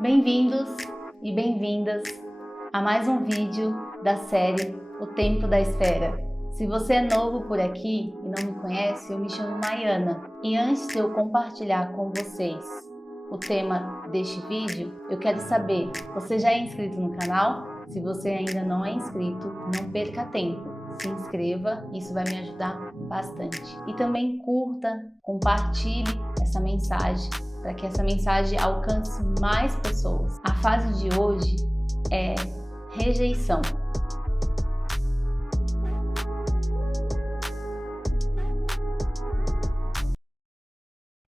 Bem-vindos e bem-vindas a mais um vídeo da série O Tempo da Espera. Se você é novo por aqui e não me conhece, eu me chamo Maiana. E antes de eu compartilhar com vocês o tema deste vídeo, eu quero saber, você já é inscrito no canal? Se você ainda não é inscrito, não perca tempo. Se inscreva, isso vai me ajudar bastante. E também curta, compartilhe essa mensagem para que essa mensagem alcance mais pessoas. A fase de hoje é rejeição.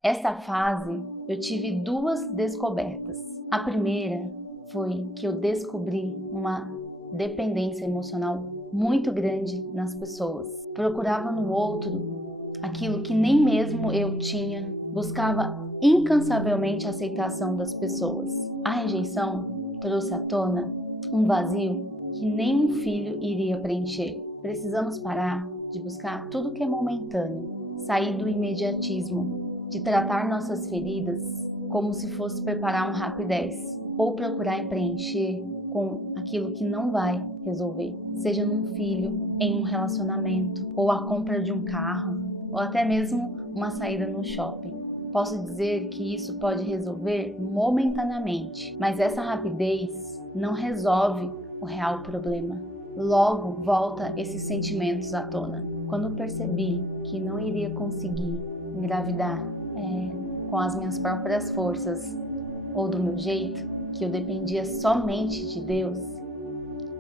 Esta fase eu tive duas descobertas. A primeira foi que eu descobri uma dependência emocional muito grande nas pessoas. Procurava no outro aquilo que nem mesmo eu tinha, buscava incansavelmente a aceitação das pessoas. A rejeição trouxe à tona um vazio que nem um filho iria preencher. Precisamos parar de buscar tudo que é momentâneo, sair do imediatismo, de tratar nossas feridas como se fosse preparar um Rapidez ou procurar preencher com aquilo que não vai resolver, seja num filho, em um relacionamento, ou a compra de um carro, ou até mesmo uma saída no shopping. Posso dizer que isso pode resolver momentaneamente, mas essa rapidez não resolve o real problema. Logo volta esses sentimentos à tona. Quando eu percebi que não iria conseguir engravidar com as minhas próprias forças ou do meu jeito, que eu dependia somente de Deus,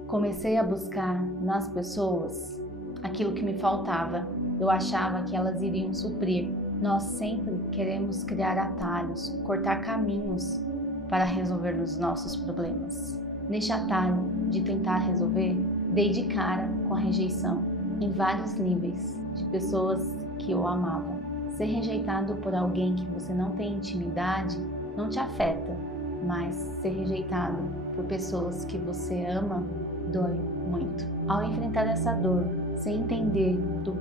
comecei a buscar nas pessoas aquilo que me faltava. Eu achava que elas iriam suprir. Nós sempre queremos criar atalhos, cortar caminhos para resolver os nossos problemas. Neste atalho de tentar resolver, dei de cara com a rejeição em vários níveis de pessoas que eu amava. Ser rejeitado por alguém que você não tem intimidade não te afeta, mas ser rejeitado por pessoas que você ama dói muito. Ao enfrentar essa dor, sem entender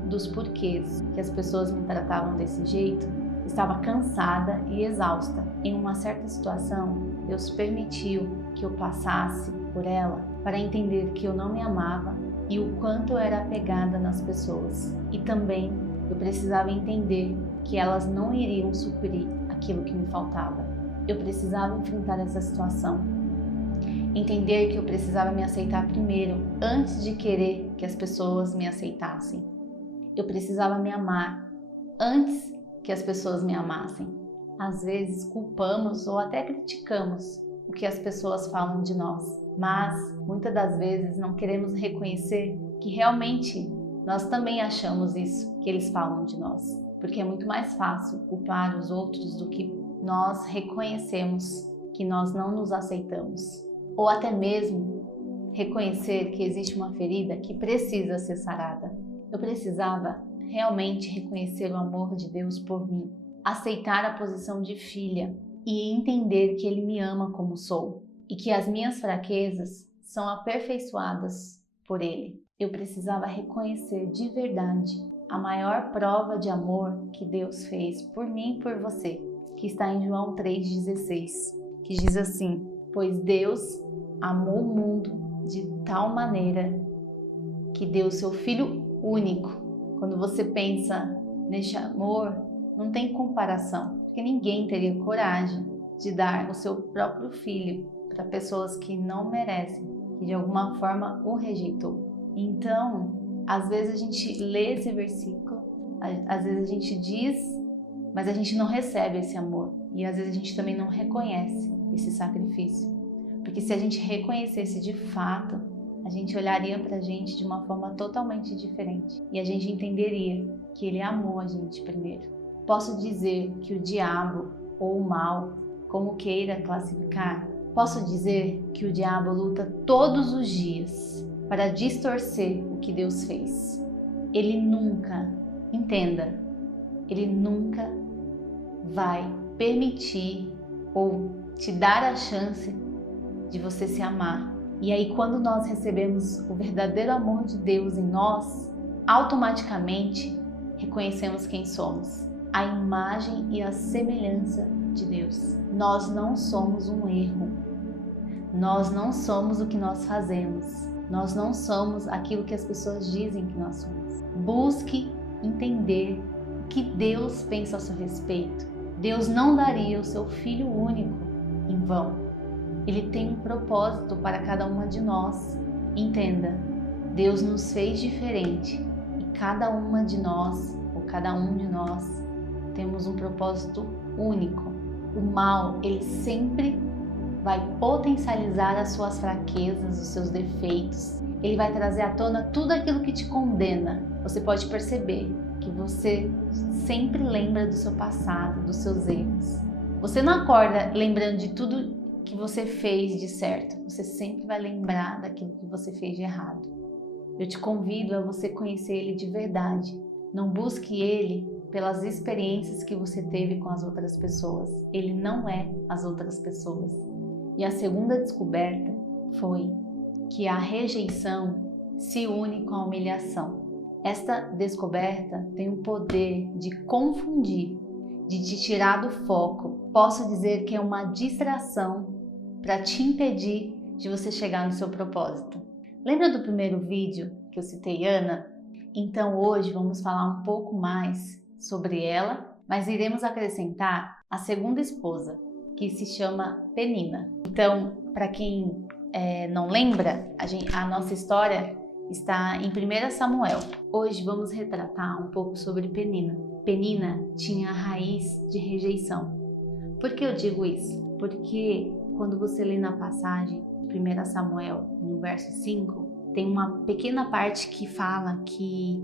dos porquês que as pessoas me tratavam desse jeito, estava cansada e exausta. Em uma certa situação, Deus permitiu que eu passasse por ela para entender que eu não me amava e o quanto eu era apegada nas pessoas. E também eu precisava entender que elas não iriam suprir aquilo que me faltava. Eu precisava enfrentar essa situação. Entender que eu precisava me aceitar primeiro, antes de querer que as pessoas me aceitassem. Eu precisava me amar antes que as pessoas me amassem. Às vezes culpamos ou até criticamos o que as pessoas falam de nós, mas muitas das vezes não queremos reconhecer que realmente nós também achamos isso que eles falam de nós, porque é muito mais fácil culpar os outros do que nós reconhecemos que nós não nos aceitamos. Ou até mesmo reconhecer que existe uma ferida que precisa ser sarada. Eu precisava realmente reconhecer o amor de Deus por mim, aceitar a posição de filha e entender que Ele me ama como sou e que as minhas fraquezas são aperfeiçoadas por Ele. Eu precisava reconhecer de verdade a maior prova de amor que Deus fez por mim e por você, que está em João 3,16, que diz assim: pois Deus amou o mundo de tal maneira que deu o seu Filho único. Quando você pensa neste amor, não tem comparação, porque ninguém teria coragem de dar o seu próprio filho para pessoas que não merecem, que de alguma forma o rejeitou. Então, às vezes a gente lê esse versículo, às vezes a gente diz, mas a gente não recebe esse amor. E às vezes a gente também não reconhece esse sacrifício. Porque se a gente reconhecesse de fato, a gente olharia pra gente de uma forma totalmente diferente. E a gente entenderia que Ele amou a gente primeiro. Posso dizer que o diabo, ou o mal, como queira classificar, posso dizer que o diabo luta todos os dias para distorcer o que Deus fez. Ele nunca, entenda, Ele nunca vai permitir ou te dar a chance de você se amar. E aí, quando nós recebemos o verdadeiro amor de Deus em nós, automaticamente reconhecemos quem somos, a imagem e a semelhança de Deus. Nós não somos um erro. Nós não somos o que nós fazemos. Nós não somos aquilo que as pessoas dizem que nós somos. Busque entender o que Deus pensa a seu respeito. Deus não daria o seu Filho único em vão. Ele tem um propósito para cada uma de nós. Entenda, Deus nos fez diferente e cada uma de nós, ou cada um de nós, temos um propósito único. O mal, ele sempre vai potencializar as suas fraquezas, os seus defeitos. Ele vai trazer à tona tudo aquilo que te condena. Você pode perceber que você sempre lembra do seu passado, dos seus erros. Você não acorda lembrando de tudo que você fez de certo. Você sempre vai lembrar daquilo que você fez de errado. Eu te convido a você conhecer Ele de verdade. Não busque Ele pelas experiências que você teve com as outras pessoas. Ele não é as outras pessoas. E a segunda descoberta foi que a rejeição se une com a humilhação. Esta descoberta tem o poder de confundir, de te tirar do foco. Posso dizer que é uma distração para te impedir de você chegar no seu propósito. Lembra do primeiro vídeo que eu citei Ana? Então hoje vamos falar um pouco mais sobre ela, mas iremos acrescentar a segunda esposa, que se chama Penina. Então, para quem não lembra, a nossa história está em 1 Samuel. Hoje vamos retratar um pouco sobre Penina. Penina tinha a raiz de rejeição. Por que eu digo isso? Porque quando você lê na passagem 1 Samuel, no verso 5, tem uma pequena parte que fala que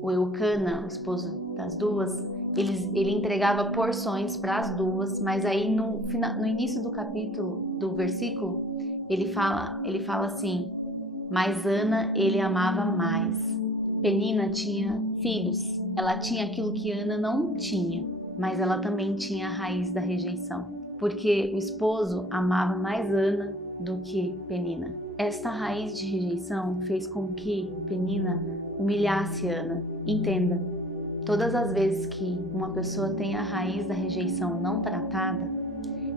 o Eucana, o esposo das duas, ele entregava porções para as duas, mas aí no início do capítulo, do versículo, ele fala assim: mas Ana ele amava mais. Penina tinha filhos, ela tinha aquilo que Ana não tinha, mas ela também tinha a raiz da rejeição, porque o esposo amava mais Ana do que Penina. Esta raiz de rejeição fez com que Penina humilhasse Ana. Entenda, todas as vezes que uma pessoa tem a raiz da rejeição não tratada,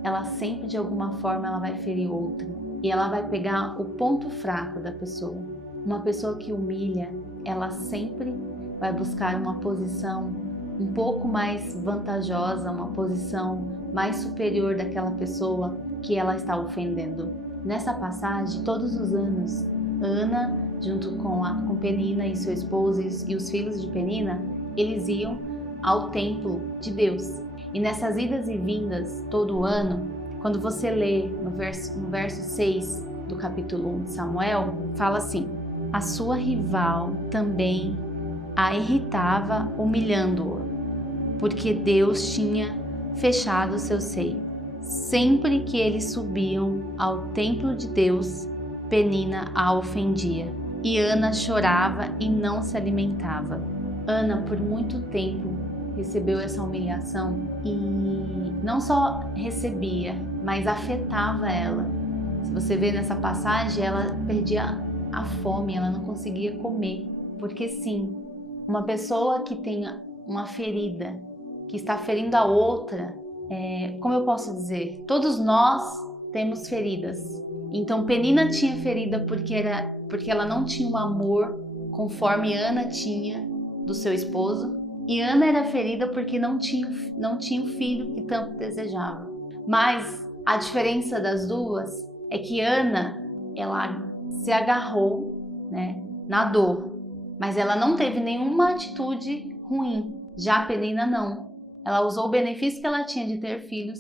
ela sempre de alguma forma ela vai ferir outra e ela vai pegar o ponto fraco da pessoa. Uma pessoa que humilha, ela sempre vai buscar uma posição um pouco mais vantajosa, uma posição mais superior daquela pessoa que ela está ofendendo. Nessa passagem, todos os anos, Ana, junto com Penina e seu esposo e os filhos de Penina, eles iam ao templo de Deus. E nessas idas e vindas, todo ano, quando você lê no verso 6 do capítulo 1 de Samuel, fala assim: a sua rival também a irritava, humilhando-o, porque Deus tinha fechado seu seio. Sempre que eles subiam ao templo de Deus, Penina a ofendia, e Ana chorava e não se alimentava. Ana, por muito tempo, recebeu essa humilhação e não só recebia, mas afetava ela. Se você vê nessa passagem, ela perdia a fome, ela não conseguia comer, porque sim, uma pessoa que tem uma ferida, que está ferindo a outra, como eu posso dizer, todos nós temos feridas. Então Penina tinha ferida porque ela não tinha um amor conforme Ana tinha do seu esposo, e Ana era ferida porque não tinha o filho que tanto desejava. Mas a diferença das duas é que Ana, ela se agarrou, na dor, mas ela não teve nenhuma atitude ruim. Já a Penina não. Ela usou o benefício que ela tinha de ter filhos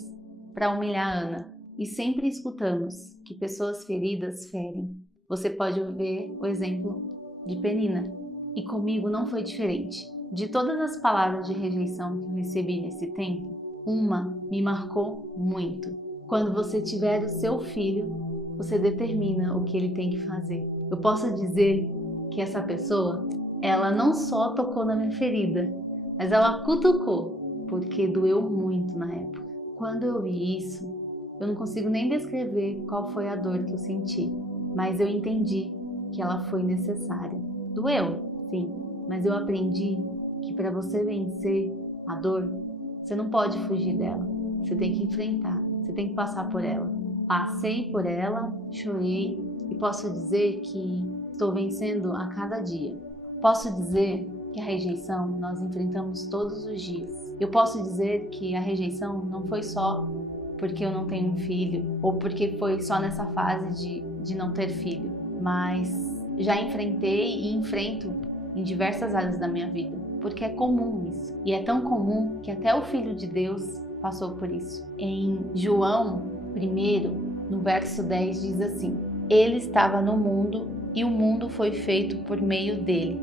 para humilhar Ana. E sempre escutamos que pessoas feridas ferem. Você pode ver o exemplo de Penina. E comigo não foi diferente. De todas as palavras de rejeição que eu recebi nesse tempo, uma me marcou muito. Quando você tiver o seu filho, você determina o que ele tem que fazer. Eu posso dizer que essa pessoa, ela não só tocou na minha ferida, mas ela cutucou, porque doeu muito na época. Quando eu vi isso, eu não consigo nem descrever qual foi a dor que eu senti, mas eu entendi que ela foi necessária. Doeu, sim, mas eu aprendi que para você vencer a dor, Você não pode fugir dela. Você tem que enfrentar. Você tem que passar por ela. Passei por ela, chorei e posso dizer que estou vencendo a cada dia. Posso dizer que a rejeição nós enfrentamos todos os dias. Eu posso dizer que a rejeição não foi só porque eu não tenho um filho ou porque foi só nessa fase de não ter filho, mas já enfrentei e enfrento em diversas áreas da minha vida, porque é comum isso. E é tão comum que até o Filho de Deus passou por isso. Em João 1, no verso 10, diz assim: Ele estava no mundo e o mundo foi feito por meio dele,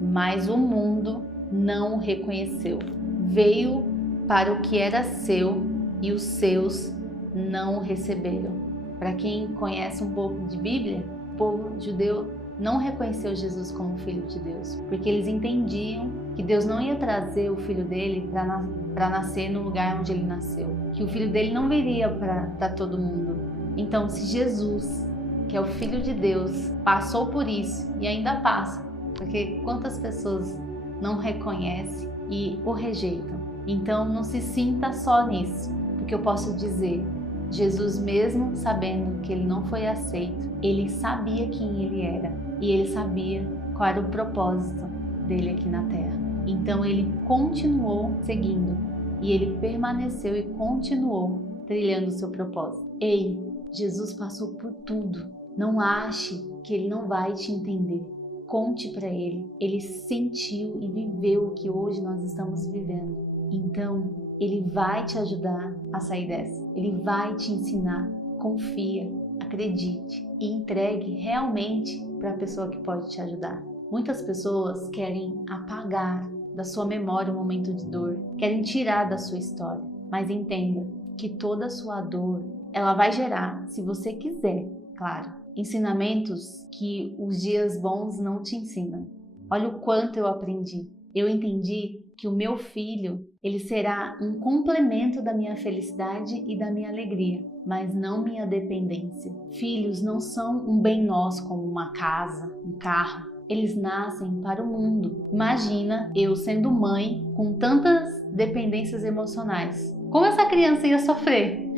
mas o mundo não o reconheceu. Veio para o que era seu e os seus não o receberam. Para quem conhece um pouco de Bíblia, o povo judeu não reconheceu Jesus como Filho de Deus, porque eles entendiam que Deus não ia trazer o Filho dele para nascer no lugar onde ele nasceu, que o Filho dele não viria para todo mundo. Então, se Jesus, que é o Filho de Deus, passou por isso e ainda passa, porque quantas pessoas não reconhecem e o rejeitam? Então, não se sinta só nisso, porque eu posso dizer, Jesus, mesmo sabendo que ele não foi aceito, ele sabia quem ele era e ele sabia qual era o propósito dele aqui na Terra. Então ele continuou seguindo e ele permaneceu e continuou trilhando o seu propósito. Ei, Jesus passou por tudo. Não ache que ele não vai te entender. Conte para ele. Ele sentiu e viveu o que hoje nós estamos vivendo. Então, ele vai te ajudar a sair dessa. Ele vai te ensinar. Confia, acredite e entregue realmente para a pessoa que pode te ajudar. Muitas pessoas querem apagar da sua memória o momento de dor, querem tirar da sua história, mas entenda que toda a sua dor, ela vai gerar, se você quiser, claro, ensinamentos que os dias bons não te ensinam. Olha o quanto eu aprendi. Eu entendi que o meu filho, ele será um complemento da minha felicidade e da minha alegria, mas não minha dependência. Filhos não são um bem nosso como uma casa, um carro. Eles nascem para o mundo. Imagina eu sendo mãe com tantas dependências emocionais. Como essa criança ia sofrer?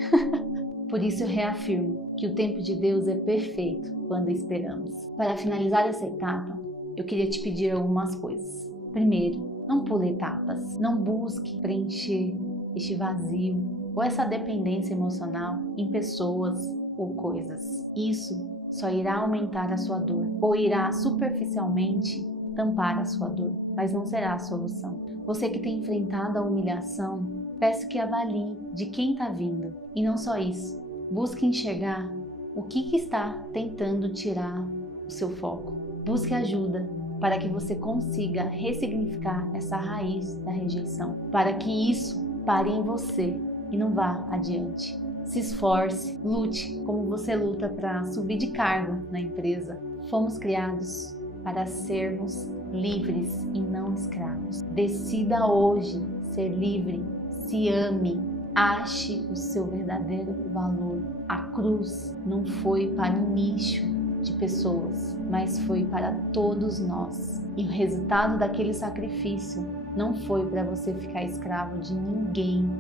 Por isso eu reafirmo que o tempo de Deus é perfeito quando esperamos. Para finalizar essa etapa, eu queria te pedir algumas coisas. Primeiro, não pule etapas. Não busque preencher este vazio ou essa dependência emocional em pessoas ou coisas. Isso só irá aumentar a sua dor ou irá superficialmente tampar a sua dor, mas não será a solução. Você que tem enfrentado a humilhação, peço que avalie de quem está vindo. E não só isso, busque enxergar o que está tentando tirar o seu foco. Busque ajuda para que você consiga ressignificar essa raiz da rejeição, para que isso pare em você e não vá adiante. Se esforce, lute como você luta para subir de cargo na empresa. Fomos criados para sermos livres e não escravos. Decida hoje ser livre, se ame, ache o seu verdadeiro valor. A cruz não foi para um nicho de pessoas, mas foi para todos nós. E o resultado daquele sacrifício não foi para você ficar escravo de ninguém.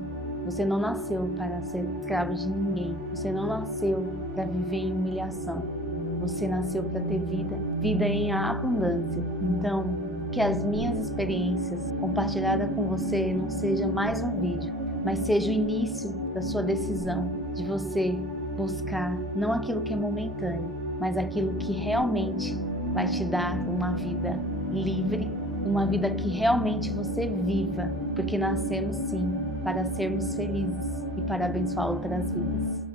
Você não nasceu para ser escravo de ninguém. Você não nasceu para viver em humilhação. Você nasceu para ter vida, vida em abundância. Então, que as minhas experiências compartilhadas com você não seja mais um vídeo, mas seja o início da sua decisão de você buscar não aquilo que é momentâneo, mas aquilo que realmente vai te dar uma vida livre, uma vida que realmente você viva, porque nascemos sim para sermos felizes e para abençoar outras vidas.